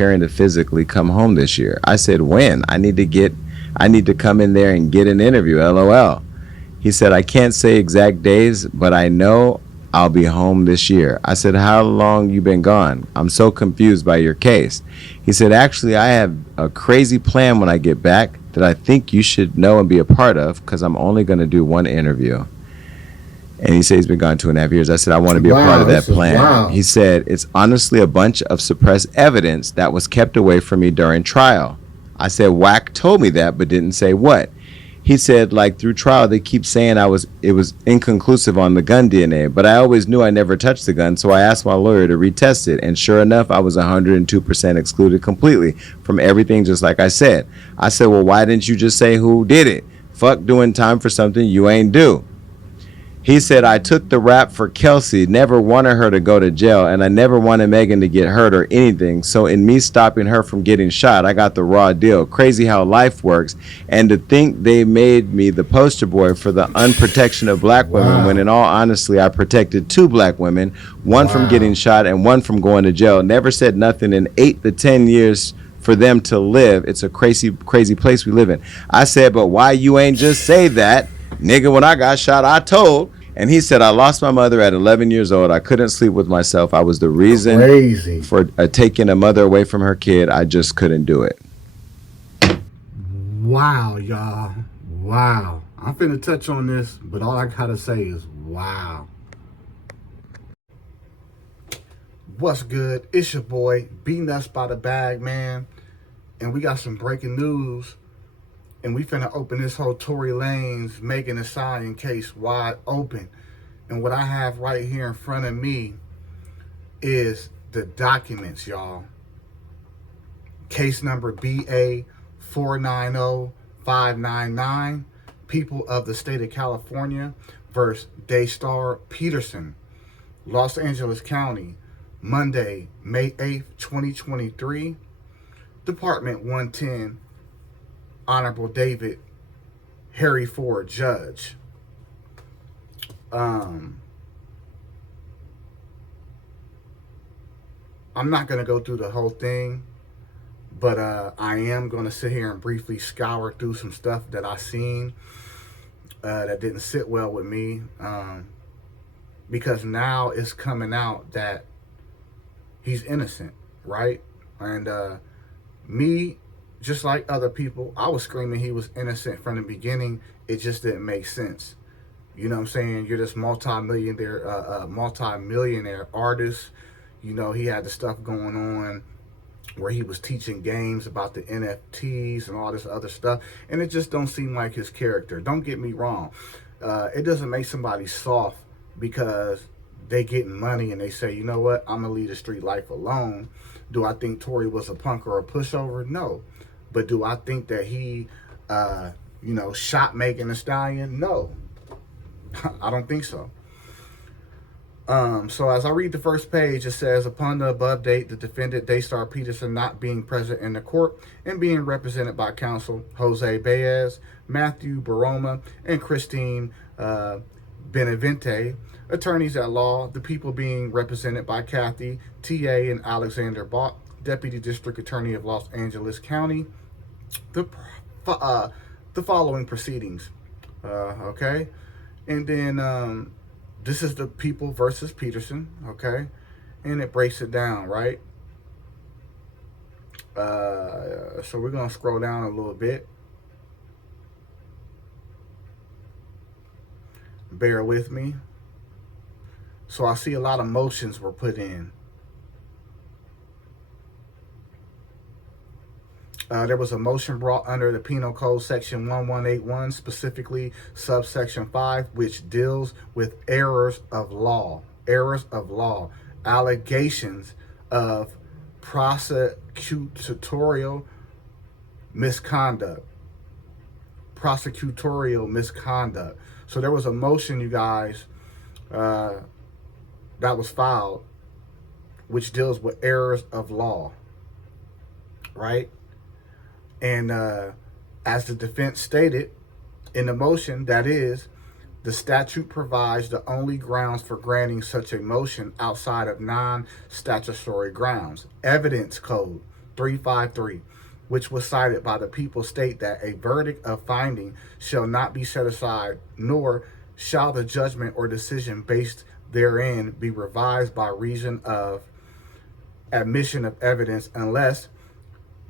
preparing to physically come home this year. I said, when? I need to come in there and get an interview, LOL. He said, I can't say exact days, but I know I'll be home this year. I said, how long you been gone? I'm so confused by your case. He said, actually, I have a crazy plan when I get back that I think you should know and be a part of, because I'm only going to do one interview. And he said he's been gone 2.5 years. I said, I want to be a part of that plan. He said, it's honestly a bunch of suppressed evidence that was kept away from me during trial. I said, Wack told me that, but didn't say what. He said, like, through trial, they keep saying it was inconclusive on the gun DNA, but I always knew I never touched the gun, so I asked my lawyer to retest it, and sure enough, I was 102% excluded completely from everything, just like I said. I said, well, why didn't you just say who did it? Fuck doing time for something you ain't do. He said, I took the rap for Kelsey, never wanted her to go to jail, and I never wanted Megan to get hurt or anything. So in me stopping her from getting shot, I got the raw deal. Crazy how life works. And to think they made me the poster boy for the unprotection of black women, when in all honesty, I protected 2 black women, one from getting shot and one from going to jail. Never said nothing in 8 to 10 years for them to live. It's a crazy, crazy place we live in. I said, but why you ain't just say that? Nigga, when I got shot, I told. And he said, I lost my mother at 11 years old. I couldn't sleep with myself. I was the reason for taking a mother away from her kid. I just couldn't do it. Wow, y'all. Wow. I'm finna touch on this, but all I gotta say is wow. What's good? It's your boy, B-Nuts by the Bag, man. And we got some breaking news. And we finna open this whole Tory Lanez, Megan Thee Stallion case wide open. And what I have right here in front of me is the documents, y'all. Case number BA 490599. People of the state of California versus Daystar Peterson. Los Angeles County, Monday, May 8th, 2023. Department 110. Honorable David Harry Ford, Judge. I'm not going to go through the whole thing, but I am going to sit here and briefly scour through some stuff that I seen that didn't sit well with me, because now it's coming out that he's innocent, right? And me, just like other people, I was screaming he was innocent from the beginning. It just didn't make sense. You know what I'm saying? You're this multi-millionaire artist. You know, he had the stuff going on where he was teaching games about the NFTs and all this other stuff. And it just don't seem like his character. Don't get me wrong. It doesn't make somebody soft because they getting money and they say, you know what, I'm going to lead a street life alone. Do I think Tory was a punk or a pushover? No. But do I think that he, shot Megan Thee Stallion? No. I don't think so. So as I read the first page, it says, upon the above date, the defendant, Daystar Peterson, not being present in the court and being represented by counsel Jose Baez, Matthew Baroma, and Christine Benavente, attorneys at law, the people being represented by Kathy T.A. and Alexander Bach, Deputy District Attorney of Los Angeles County, the following proceedings. Okay? And then this is the people versus Peterson, okay? And it breaks it down, right? So we're going to scroll down a little bit. Bear with me. So I see a lot of motions were put in. There was a motion brought under the Penal Code Section 1181, specifically subsection 5, which deals with errors of law, allegations of prosecutorial misconduct. So there was a motion, you guys, that was filed, which deals with errors of law, right? And as the defense stated in the motion, that is, the statute provides the only grounds for granting such a motion outside of non-statutory grounds. Evidence Code 353, which was cited by the people, state that a verdict of finding shall not be set aside, nor shall the judgment or decision based therein be revised by reason of admission of evidence unless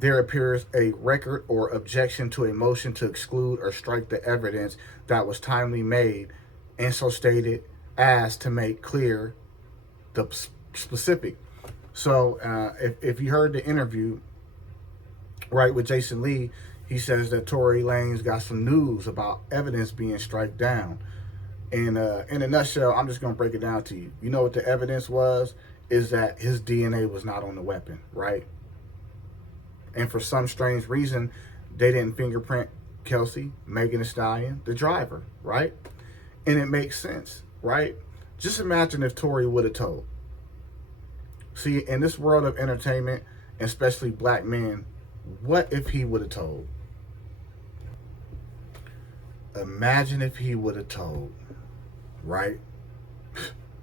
there appears a record or objection to a motion to exclude or strike the evidence that was timely made and so stated as to make clear the specific. So if you heard the interview, right, with Jason Lee, he says that Tory Lanez got some news about evidence being struck down. And in a nutshell, I'm just going to break it down to you. You know what the evidence was? Is that his DNA was not on the weapon, right? And for some strange reason, they didn't fingerprint Kelsey, Megan Thee Stallion, the driver, right? And it makes sense, right? Just imagine if Tory would have told. See, in this world of entertainment, especially black men, what if he would have told? Imagine if he would have told, right?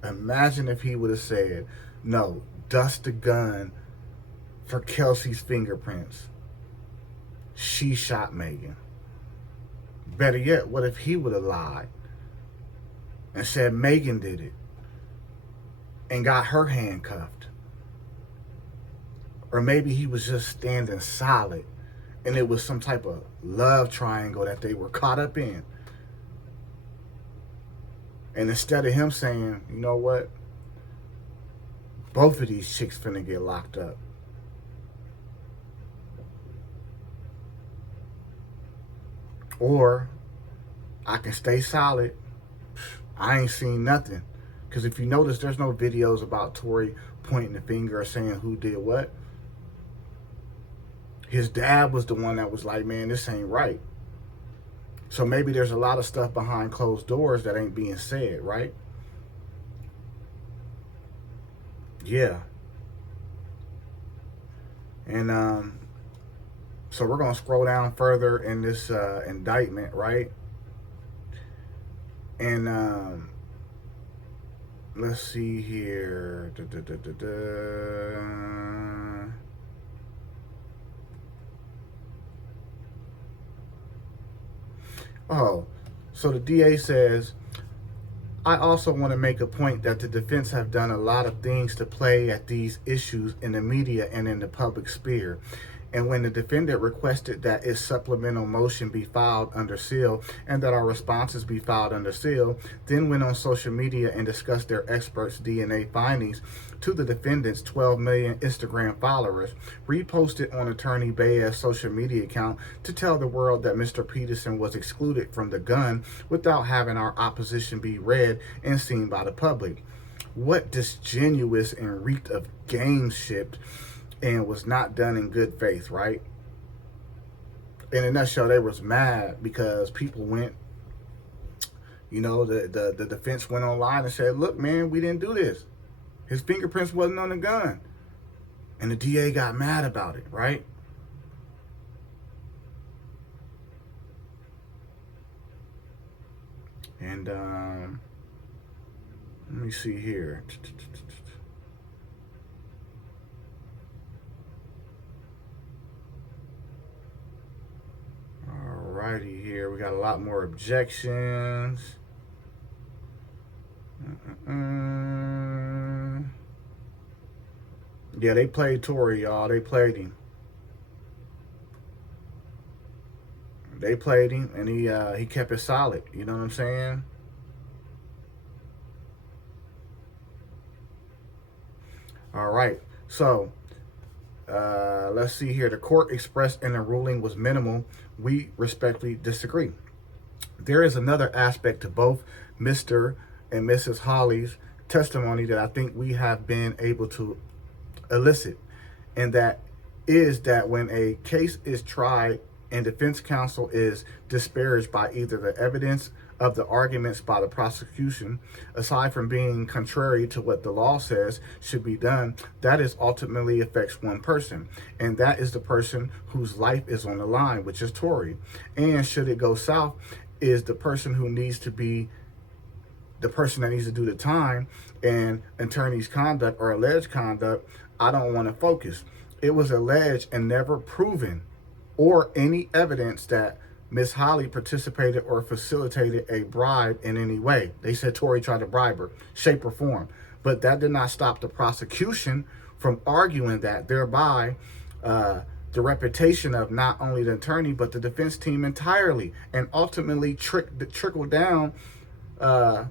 Imagine if he would have said, no, dust the gun for Kelsey's fingerprints. She shot Megan. Better yet, what if he would have lied and said Megan did it and got her handcuffed? Or maybe he was just standing solid and it was some type of love triangle that they were caught up in. And instead of him saying, you know what, both of these chicks finna get locked up, or I can stay solid, I ain't seen nothing. Because if you notice, there's no videos about Tory pointing the finger or saying who did what. His dad was the one that was like, man, this ain't right. So maybe there's a lot of stuff behind closed doors that ain't being said, right? Yeah. And so we're going to scroll down further in this indictment, right? And let's see here. Oh, so the DA says, I also want to make a point that the defense have done a lot of things to play at these issues in the media and in the public sphere. And when the defendant requested that its supplemental motion be filed under seal and that our responses be filed under seal, then went on social media and discussed their experts' DNA findings to the defendant's 12 million Instagram followers, reposted on Attorney Baez's social media account to tell the world that Mr. Peterson was excluded from the gun without having our opposition be read and seen by the public. What disingenuous and reeked of gameship and was not done in good faith, right? In a nutshell, they was mad because people went, you know, the defense went online and said, look, man, we didn't do this. His fingerprints wasn't on the gun. And the DA got mad about it, right? And let me see here. Alrighty, here we got a lot more objections. Yeah, they played Tory, y'all. They played him. They played him, and he kept it solid. You know what I'm saying? All right, so let's see here. The court expressed in the ruling was minimal. We respectfully disagree. There is another aspect to both Mr. and Mrs. Hawley's testimony that I think we have been able to elicit, and that is that when a case is tried and defense counsel is disparaged by either the evidence of the arguments by the prosecution, aside from being contrary to what the law says should be done, that is ultimately affects one person, and that is the person whose life is on the line, which is Tory. And should it go south, is the person who needs to be the person that needs to do the time, and attorney's conduct or alleged conduct, I don't want to focus. it was alleged and never proven or any evidence that Miss Holly participated or facilitated a bribe in any way. They said Tory tried to bribe her, shape or form. But that did not stop the prosecution from arguing that, thereby the reputation of not only the attorney but the defense team entirely, and ultimately trickled down to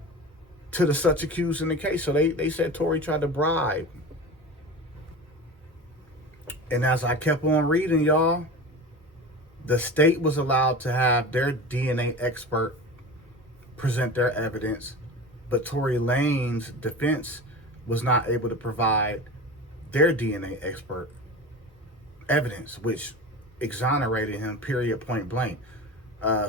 the such accused in the case. So they said Tory tried to bribe. And as I kept on reading, y'all, the state was allowed to have their DNA expert present their evidence, but Tory Lanez's defense was not able to provide their DNA expert evidence, which exonerated him, period, point blank.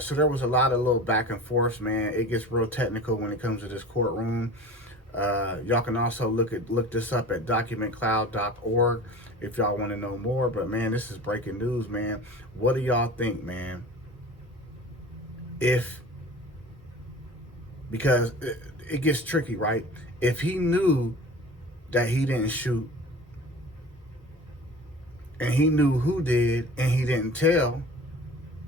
So there was a lot of little back and forth, man. It gets real technical when it comes to this courtroom. Y'all can also look this up at documentcloud.org if y'all want to know more. But man, this is breaking news, man. What do y'all think, man? Because it gets tricky, right? If he knew that he didn't shoot, and he knew who did, and he didn't tell,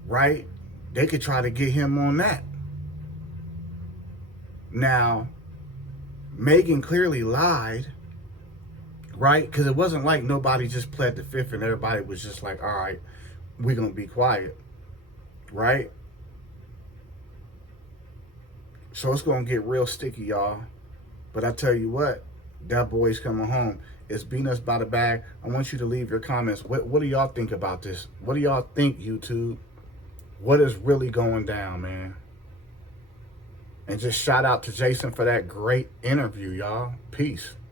right? They could try to get him on that. Now, Megan clearly lied, right? Because it wasn't like nobody just pled the fifth and everybody was just like, all right, we're going to be quiet, right? So it's going to get real sticky, y'all. But I tell you what, that boy's coming home. It's beating us by the bag. I want you to leave your comments. What do y'all think about this? What do y'all think, YouTube? What is really going down, man? And just shout out to Jason for that great interview, y'all. Peace.